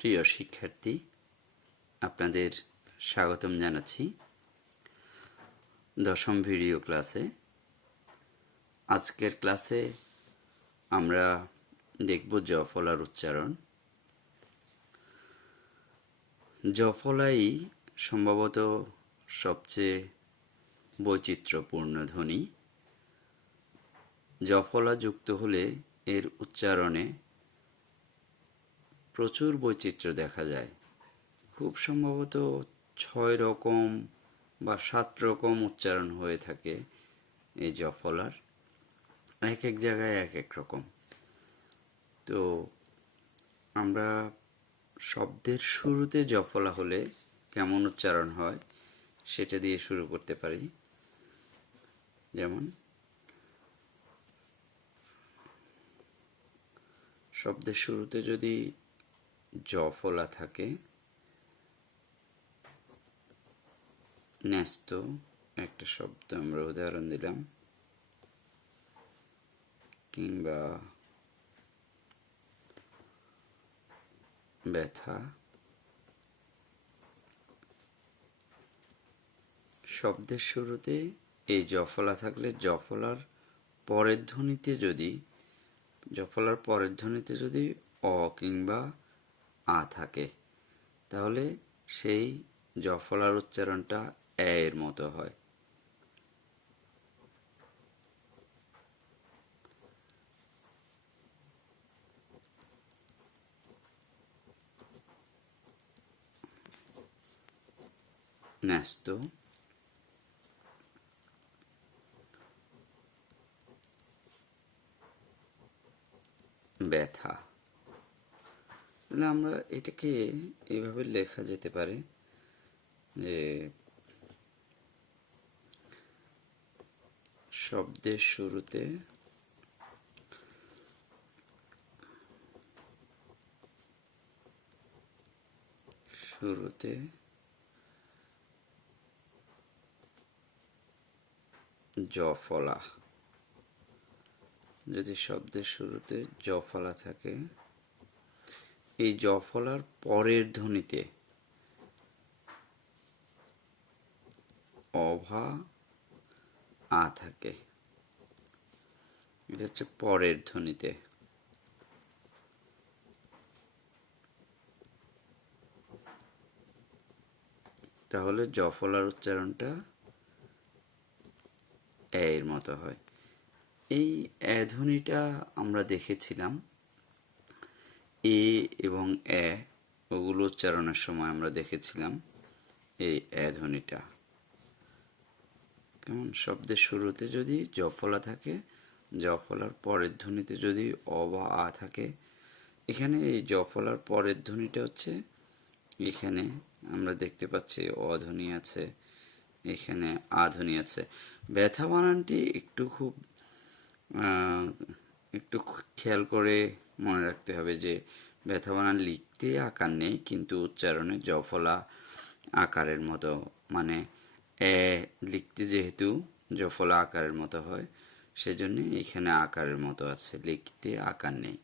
প্রিয় শিক্ষার্থী, আপনাদের স্বাগতম জানাচ্ছি দশম ভিডিও ক্লাসে। আজকের ক্লাসে আমরা দেখব জফলার উচ্চারণ। জফলাই সম্ভবত সবচেয়ে বৈচিত্র্যপূর্ণ ধ্বনি। জফলা যুক্ত হলে এর উচ্চারণে প্রচুর বৈচিত্র্য দেখা যায়। খুব সম্ভবত 6 রকম বা 7 রকম উচ্চারণ হয়ে থাকে এই জফলার, এক এক জায়গায় এক এক রকম। তো আমরা শব্দের শুরুতে জফলা হলে কেমন উচ্চারণ হয় সেটা দিয়ে শুরু করতে পারি। যেমন শব্দের শুরুতে যদি জফলা থাকে, ন্যস্ত একটা শব্দ আমরা উদাহরণ দিলাম, কিংবা ব্যথা, শব্দের শুরুতে এই জফলা থাকলে জফলার পরের ধ্বনিতে যদি অ কিংবা আ থাকে, তাহলে সেই জফলার উচ্চারণটা এর মতো হয়। ন্যস্ত, ব্যথা। তাহলে আমরা এটাকে এইভাবে লেখা যেতে পারে যে শব্দের শুরুতে জফলা। যদি শব্দের শুরুতে জফলা থাকে, এই জফলার পরের ধ্বনিতে অভা আ থাকে, এটা হচ্ছে পরের ধ্বনিতে। তাহলে জফলার উচ্চারণটা এর মতো হয়। এই এ ধ্বনিটা আমরা দেখেছিলাম এ এবং এ, ওগুলো উচ্চারণের সময় আমরা দেখেছিলাম এই এ ধ্বনিটা কেমন। শব্দের শুরুতে যদি জফলা থাকে, জফলার পরের ধ্বনিতে যদি অ বা আ থাকে, এখানে এই জফলার পরের ধ্বনিটা হচ্ছে, এখানে আমরা দেখতে পাচ্ছি অ ধ্বনি আছে, এখানে আ ধ্বনি আছে। ব্যথা বানানটি একটু খেয়াল করে মনে রাখতে হবে যে ব্যথা বানান লিখতে আকার নেই, কিন্তু উচ্চারণে জফলা আকারের মতো, মানে এ লিখতে যেহেতু জফলা আকারের মতো হয়, সেজন্য এখানে আকারের মতো আছে, লিখতে আকার নেই।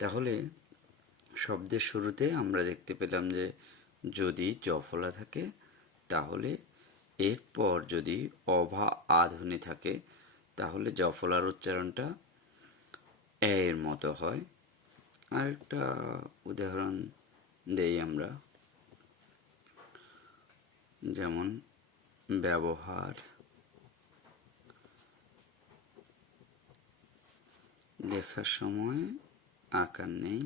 তাহলে শব্দের শুরুতে আমরা দেখতে পেলাম যে যদি জফলা থাকে, তাহলে এরপর যদি অভা আ ধ্বনি থাকে, তাহলে জফলার উচ্চারণটা এর মতো হয়। আরেকটা উদাহরণ দেই আমরা, যেমন ব্যবহার, লেখার সময় আকার নেই,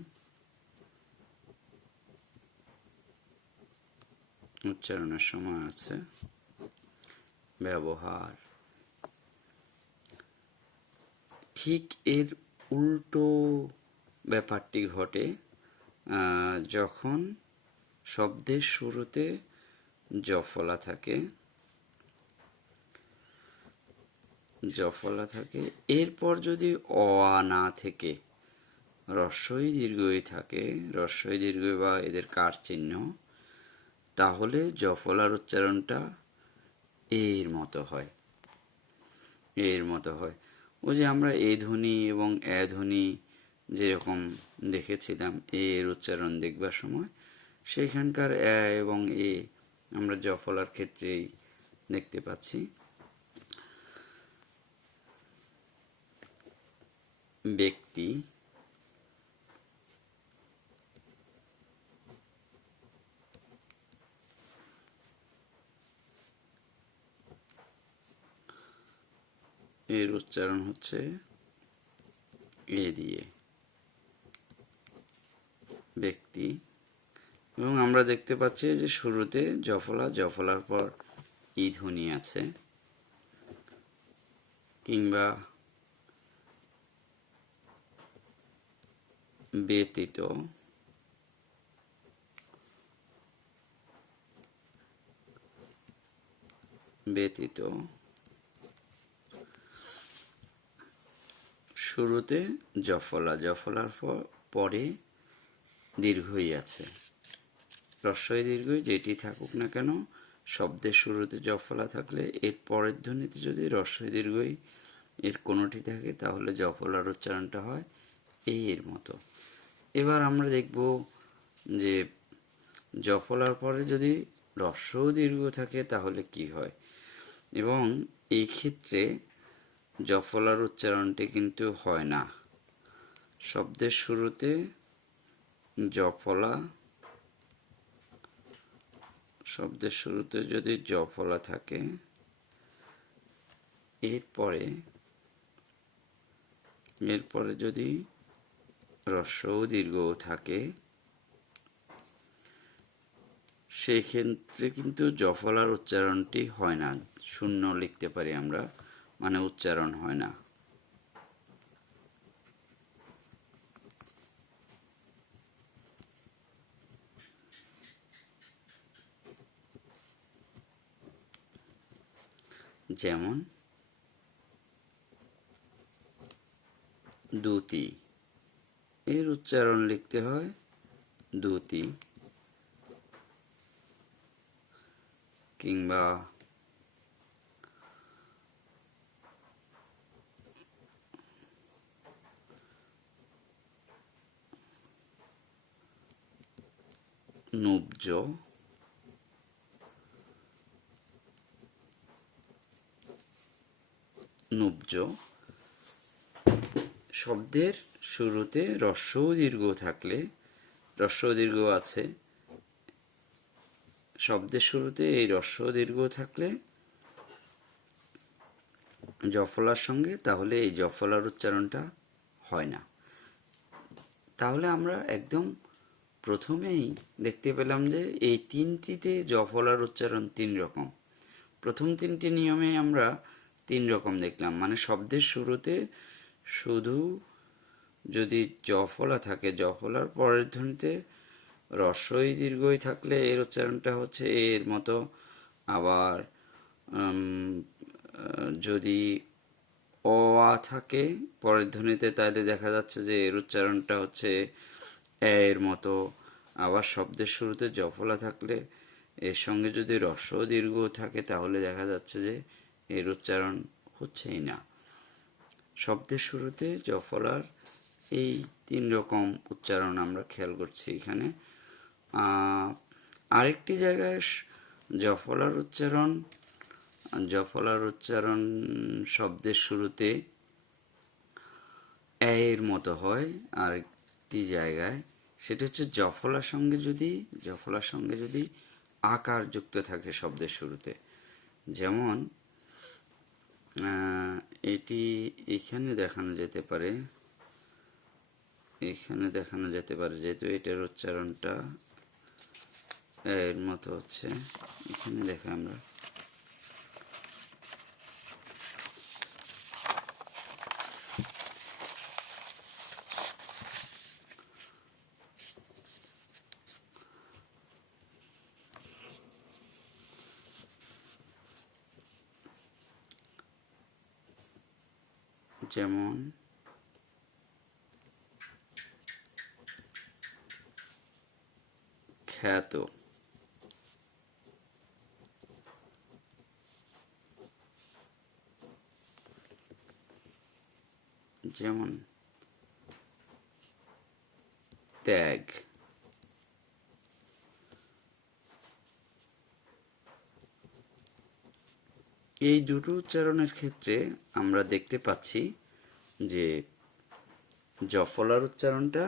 উচ্চারণের সময় আছে। ব্যবহার, ঠিক এর উল্টো ব্যাপারটি ঘটে যখন শব্দের শুরুতে জফলা থাকে, এরপর যদি অ আ না থেকে রস্বই দীর্ঘই থাকে, রস্বই দীর্ঘ বা এদের কার চিহ্ন, তাহলে জফলার উচ্চারণটা এর মতো হয়। ওই যে আমরা এ ধ্বনি এবং এ ধ্বনি যেরকম দেখেছিলাম এর উচ্চারণ দেখবার সময়, সেইখানকার এবং আমরা জফলার ক্ষেত্রেই দেখতে পাচ্ছি। ব্যক্তি, এর উচ্চারণ হচ্ছে এ দিয়ে, ব্যক্তি। এবং আমরা দেখতে পাচ্ছি যে শুরুতে জফলা, জফলার পর ই ধ্বনি আছে, কিংবা ব্যতীত, ব্যতীত, শুরুতে জফলা, জফলার পরে দীর্ঘই আছে, রস্বই দীর্ঘই যেটি থাকুক না কেন, শব্দের শুরুতে জফলা থাকলে এর পরের ধ্বনিতে যদি রস্বই দীর্ঘই এর কোনোটি থাকে তাহলে জফলার উচ্চারণটা হয় এর মতো। এবার আমরা দেখব যে জফলার পরে যদি রস্ব দীর্ঘ থাকে তাহলে কি হয়, এবং এই ক্ষেত্রে জফলার উচ্চারণটি কিন্তু হয় না। শব্দের শুরুতে জফলা, শব্দের শুরুতে যদি জফলা থাকে, এরপরে যদি রস্ব দীর্ঘ থাকে, সেই ক্ষেত্রে কিন্তু জফলার উচ্চারণটি হয় না, শূন্য লিখতে পারি আমরা, মানে উচ্চারণ হয় না। যেমন দুতি, এর উচ্চারণ লিখতে হয় দুতি, কিংবা নুব্জ, নুব্জ। শব্দের শুরুতে রস্ব দীর্ঘ থাকলে, রস্ব দীর্ঘ আছে শব্দের শুরুতে, এই রস্ব দীর্ঘ থাকলে জফলার সঙ্গে, তাহলে এই জফলার উচ্চারণটা হয় না। তাহলে আমরা একদম প্রথমেই দেখতে পেলাম যে এই তিনটিতে জফলার উচ্চারণ তিন রকম। প্রথম তিনটি নিয়মে আমরা তিন রকম দেখলাম, মানে শব্দের শুরুতে শুধু যদি জফলা থাকে, জফলার পরের ধ্বনিতে রস্বই দীর্ঘই থাকলে এর উচ্চারণটা হচ্ছে এর মতো। আবার যদি অ আ থাকে পরের ধ্বনিতে, তাহলে দেখা যাচ্ছে যে এর উচ্চারণটা হচ্ছে এর মতো। আবার শব্দের শুরুতে জফলা থাকলে এর সঙ্গে যদি রস্ব দীর্ঘ থাকে তাহলে দেখা যাচ্ছে যে এর উচ্চারণ হচ্ছেই না। শব্দের শুরুতে জফলার এই তিন রকম উচ্চারণ আমরা খেয়াল করছি এখানে। আরেকটি জায়গায় জফলার উচ্চারণ শব্দের শুরুতে এর মতো হয় আরেকটি জায়গায়, সেটা হচ্ছে জফলার সঙ্গে যদি আকার যুক্ত থাকে শব্দের শুরুতে। যেমন এটি এখানে দেখানো যেতে পারে, যেহেতু এটার উচ্চারণটা এর মতো হচ্ছে, এখানে দেখে আমরা যেমন খ্যাত, যেমন ত্যাগ। এই দুটো উচ্চারণের ক্ষেত্রে আমরা দেখতে পাচ্ছি যে জফলার উচ্চারণটা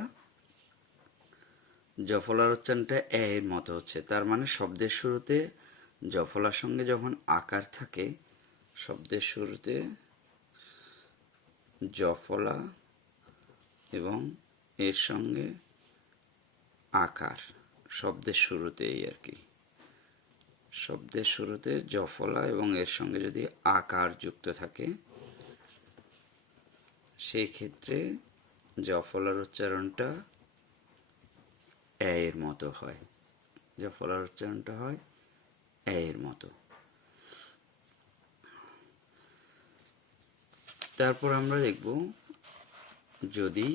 এর মতো হচ্ছে। তার মানে শব্দের শুরুতে জফলার সঙ্গে যখন আকার থাকে, শব্দের শুরুতে জফলা এবং এর সঙ্গে আকার, শব্দের শুরুতেই আর কি, শব্দের শুরুতে জফলা এবং এর সঙ্গে যদি আকার যুক্ত থাকে, সেই ক্ষেত্রে জফলার উচ্চারণটা এর মতো হয়। জফলার উচ্চারণটা হয় এর মতো। তারপর আমরা দেখব যদি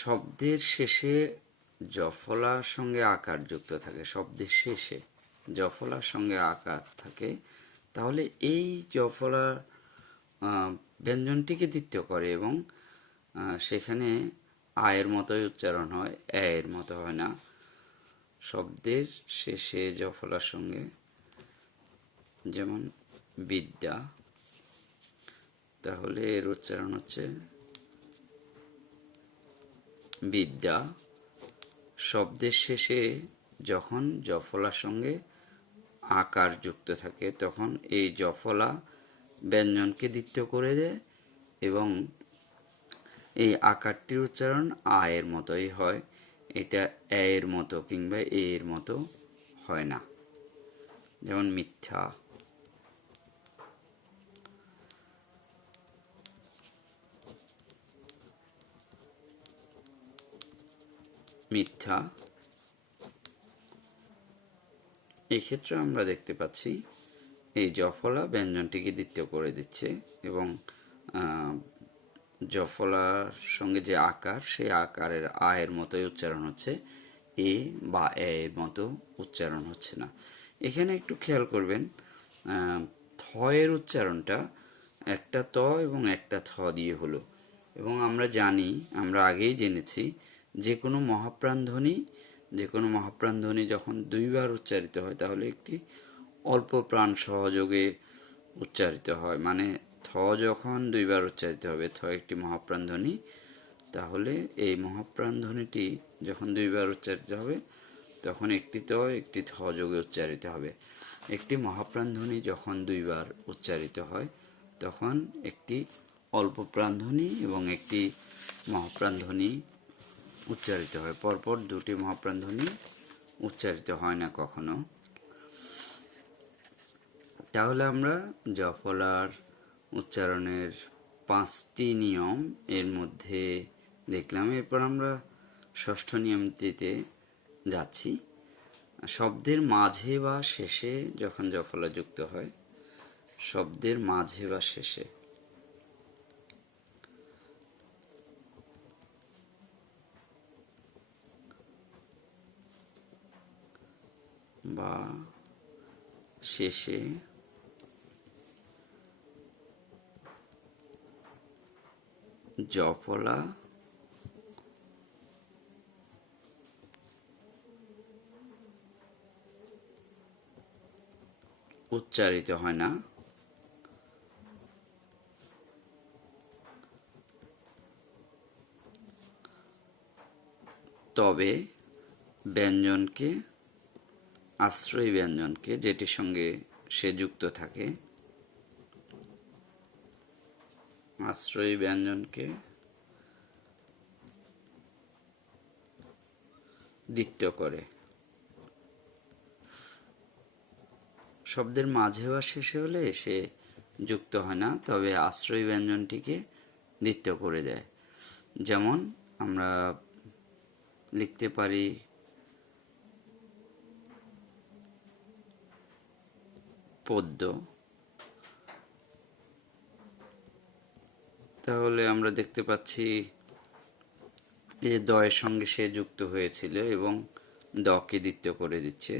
শব্দের শেষে জফলার সঙ্গে আকার যুক্ত থাকে, শব্দের শেষে জফলার সঙ্গে আকার থাকে, তাহলে এই জফলা ব্যঞ্জনটিকে দ্বিতীয় করে এবং সেখানে আয়ের মতোই উচ্চারণ হয়, এর মতো হয় না। শব্দের শেষে জফলার সঙ্গে, যেমন বিদ্যা, তাহলে এর উচ্চারণ হচ্ছে বিদ্যা। শব্দের শেষে যখন জফলার সঙ্গে আকার যুক্ত থাকে তখন এই জফলা ব্যঞ্জনকে দ্বিতীয় করে দেয় এবং এই আকারটির উচ্চারণ আয়ের মতোই হয়। এটা এর মতো কিংবা এর মতো হয় না। যেমন মিথ্যা, মিথ্যা। এক্ষেত্রে আমরা দেখতে পাচ্ছি এই জফলা ব্যঞ্জনটিকে দ্বিতীয় করে দিচ্ছে এবং জফলার সঙ্গে যে আকার, সেই আকারের আয়ের মতোই উচ্চারণ হচ্ছে, এ বা এর মতো উচ্চারণ হচ্ছে না। এখানে একটু খেয়াল করবেন, থয়ের উচ্চারণটা একটা ত এবং একটা থ দিয়ে হলো, এবং আমরা জানি, আমরা আগেই জেনেছি, যে কোনো মহাপ্রাণ ধ্বনি যখন দুইবার উচ্চারিত হয় তাহলে একটি অল্প প্রাণ সহযোগে উচ্চারিত হয়। মানে থ যখন দুইবার উচ্চারিত হবে, থ একটি মহাপ্রাণ ধ্বনি, তাহলে এই মহাপ্রাণ ধ্বনিটি যখন দুইবার উচ্চারিত হবে তখন একটি ত একটি থ যোগে উচ্চারিত হবে। একটি মহাপ্রাণ ধ্বনি যখন দুইবার উচ্চারিত হয় তখন একটি অল্প প্রাণ ধ্বনি এবং একটি মহাপ্রাণ ধ্বনি উচ্চারিত হয়। পরপর দুটি মহাপ্রাণ ধ্বনি উচ্চারিত হয় না কখনো। তাহলে আমরা জফলার উচ্চারণের 5টি নিয়ম এর মধ্যে দেখলাম। এরপর আমরা ষষ্ঠ নিয়মটিতে যাচ্ছি। শব্দের মাঝে বা শেষে যখন জফলা যুক্ত হয়, শব্দের মাঝে বা শেষে, বা শেষে জফলা উচ্চারিত হয় না, তবে ব্যঞ্জনকে, আশ্রয়ী ব্যঞ্জনকে, যেটির সঙ্গে সে যুক্ত থাকে, আশ্রয়ী ব্যঞ্জনকে দ্বিতীয় করে। শব্দের মাঝে বা শেষে হলে সে যুক্ত হয় না, তবে আশ্রয়ী ব্যঞ্জনটিকে দ্বিতীয় করে দেয়। যেমন আমরা লিখতে পারি পদ্য, তাহলে আমরা দেখতে পাচ্ছি যে দয়ের সঙ্গে সে যুক্ত হয়েছিল এবং দকে দ্বিতীয় করে দিচ্ছে।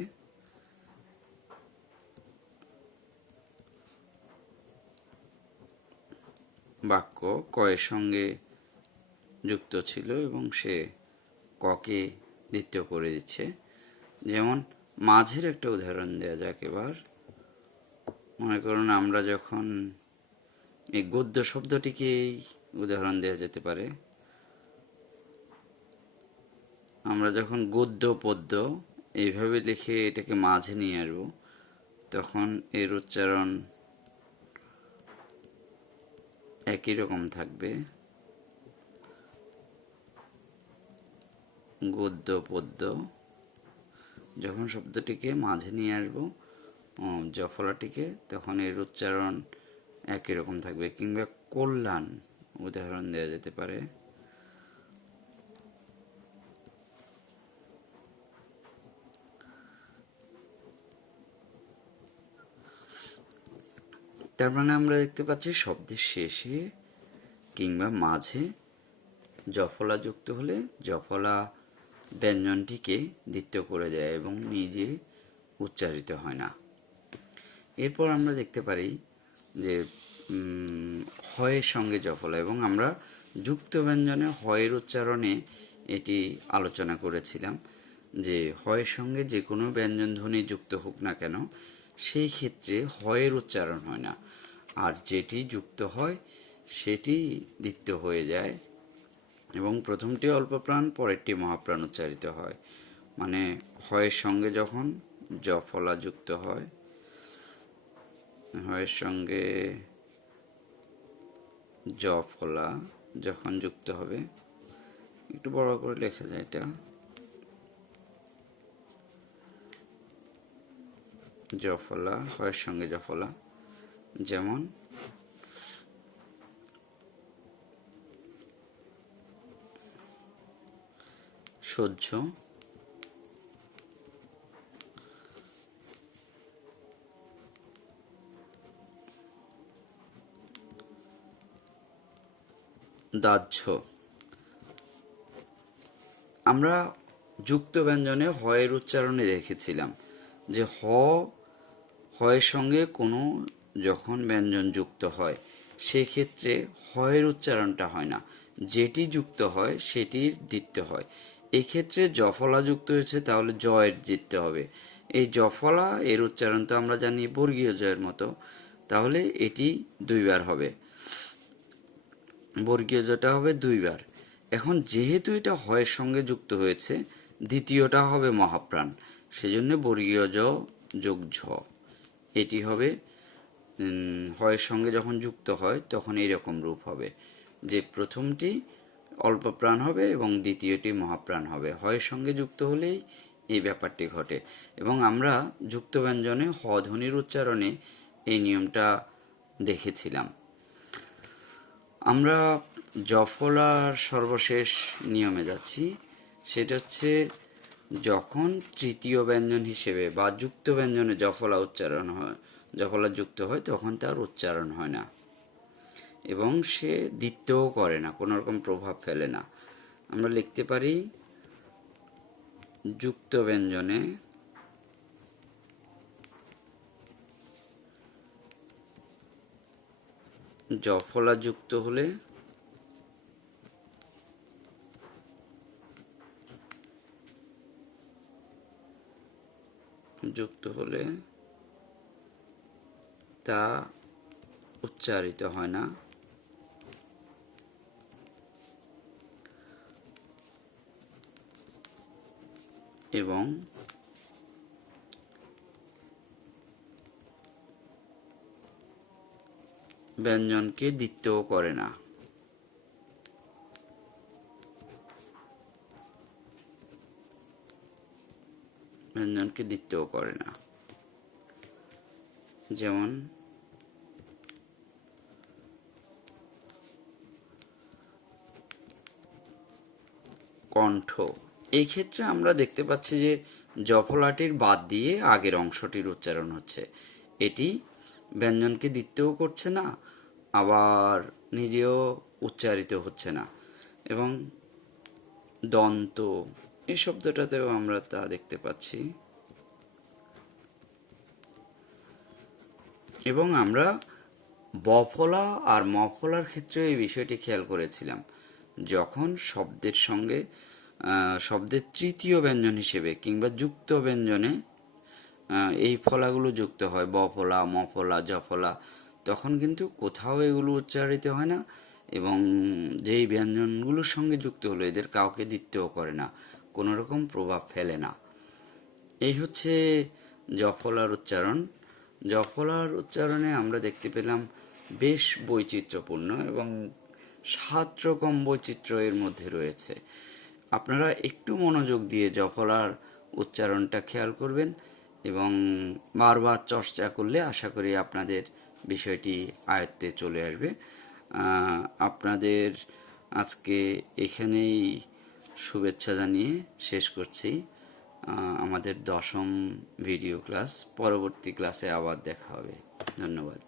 বাক্য কয়ের সঙ্গে যুক্ত ছিল এবং সে ককে দ্বিতীয় করে দিচ্ছে। যেমন মাঝের একটা উদাহরণ দেওয়া যাক এবার। মনে করুন আমরা যখন এই গদ্য শব্দটিকেই উদাহরণ দেওয়া যেতে পারে। আমরা যখন গদ্য পদ্য এইভাবে লিখে এটাকে মাঝে নিয়ে আসবো, তখন এর উচ্চারণ একই রকম থাকবে। গদ্য পদ্য যখন শব্দটিকে মাঝে নিয়ে আসবো জফলাটিকে, তখন এর উচ্চারণ একই রকম থাকবে। কিংবা কল্যাণ উদাহরণ দেওয়া যেতে পারে। তার মানে আমরা দেখতে পাচ্ছি শব্দের শেষে কিংবা মাঝে জফলা যুক্ত হলে জফলা ব্যঞ্জনটিকে দ্বিতীয় করে দেয় এবং নিজে উচ্চারিত হয় না। এরপর আমরা দেখতে পারি যে হয়ের সঙ্গে জফলা, এবং আমরা যুক্ত ব্যঞ্জনে হয়ের উচ্চারণে এটি আলোচনা করেছিলাম যে হয়ের সঙ্গে যে কোনো ব্যঞ্জন ধ্বনি যুক্ত হোক না কেন সেই ক্ষেত্রে হয়ের উচ্চারণ হয় না, আর যেটি যুক্ত হয় সেটি দ্বিতীয় হয়ে যায় এবং প্রথমটি অল্পপ্রাণ পরেরটি মহাপ্রাণ উচ্চারিত হয়। মানে হয়ের সঙ্গে যখন জফলা যুক্ত হয়, হয়ের সঙ্গে জফলা যখন যুক্ত হবে, একটু বড় করে লেখা যায় এটা, জফলা হয়ের সঙ্গে জফলা। যেমন সহ্য, দাহ্য। আমরা যুক্ত ব্যঞ্জনে হয়ের উচ্চারণে দেখেছিলাম যে হয়ের সঙ্গে কোনো যখন ব্যঞ্জন যুক্ত হয় সেক্ষেত্রে হয়ের উচ্চারণটা হয় না, যেটি যুক্ত হয় সেটির দ্বিতীয় হয়। এই ক্ষেত্রে জফলা যুক্ত হয়েছে, তাহলে জয়ের দিতে হবে। এই জফলা এর উচ্চারণ তো আমরা জানি বর্গীয় জয়ের মতো, তাহলে এটি দুইবার হবে, বর্গীয় জটা হবে দুইবার। এখন যেহেতু এটা হয়ের সঙ্গে যুক্ত হয়েছে, দ্বিতীয়টা হবে মহাপ্রাণ, সেজন্য বর্গীয় জ যোগ ঝ এটি হবে। হয়ের সঙ্গে যখন যুক্ত হয় তখন এইরকম রূপ হবে যে প্রথমটি অল্প প্রাণ হবে এবং দ্বিতীয়টি মহাপ্রাণ হবে। হয়ের সঙ্গে যুক্ত হলেই এই ব্যাপারটি ঘটে, এবং আমরা যুক্ত ব্যঞ্জনে হ ধ্বনির উচ্চারণে এই নিয়মটা দেখেছিলাম। আমরা জফলার সর্বশেষ নিয়মে যাচ্ছি, সেটা হচ্ছে যখন তৃতীয় ব্যঞ্জন হিসেবে বা যুক্ত ব্যঞ্জনে জফলা উচ্চারণ হয়, জফলা যুক্ত হয়, তখন তার উচ্চারণ হয় না এবং সে দ্বিতীয়ও করে না, কোনো রকম প্রভাব ফেলে না। আমরা লিখতে পারি যুক্ত ব্যঞ্জনে জফলা যুক্ত হলে তা উচ্চারিত হয় না এবং ব্যঞ্জনকে দ্বিতীয় করে না। ব্যঞ্জনকে দ্বিতীয় করে না। যেমন কণ্ঠ, এই ক্ষেত্রে আমরা দেখতে পাচ্ছি যে জফলাটির বাদ দিয়ে আগের অংশটির উচ্চারণ হচ্ছে। এটি ব্যঞ্জনকে দ্বিতীয় করছে না, আবার নিজেও উচ্চারিত হচ্ছে না। এবং দন্ত এই শব্দটাতেও আমরা তা দেখতে পাচ্ছি। এবং আমরা বফলা আর মফলার ক্ষেত্রে এই বিষয়টি খেয়াল করেছিলাম যখন শব্দের সঙ্গে শব্দের তৃতীয় ব্যঞ্জন হিসেবে কিংবা যুক্ত ব্যঞ্জনে এই ফলাগুলো যুক্ত হয়, ব ফলা, ম ফলা, জ ফলা, তখন কিন্তু কোথাও এগুলো উচ্চারিত হয় না এবং যেই ব্যঞ্জনগুলোর সঙ্গে যুক্ত হলো এদের কাউকে দ্বিতীয় করে না, কোনো রকম প্রভাব ফেলে না। এই হচ্ছে জফলার উচ্চারণ। জফলার উচ্চারণে আমরা দেখতে পেলাম বেশ বৈচিত্র্যপূর্ণ এবং 7 রকম বৈচিত্র্য এর মধ্যে রয়েছে। আপনারা একটু মনোযোগ দিয়ে জফলার উচ্চারণটা খেয়াল করবেন এবং বারবার চর্চা করলে আশা করি আপনাদের বিষয়টি আয়ত্তে চলে আসবে। আপনাদের আজকে এখানেই শুভেচ্ছা জানিয়ে শেষ করছি। আমাদের 10ম ভিডিও ক্লাস, পরবর্তী ক্লাসে আবার দেখা হবে। ধন্যবাদ।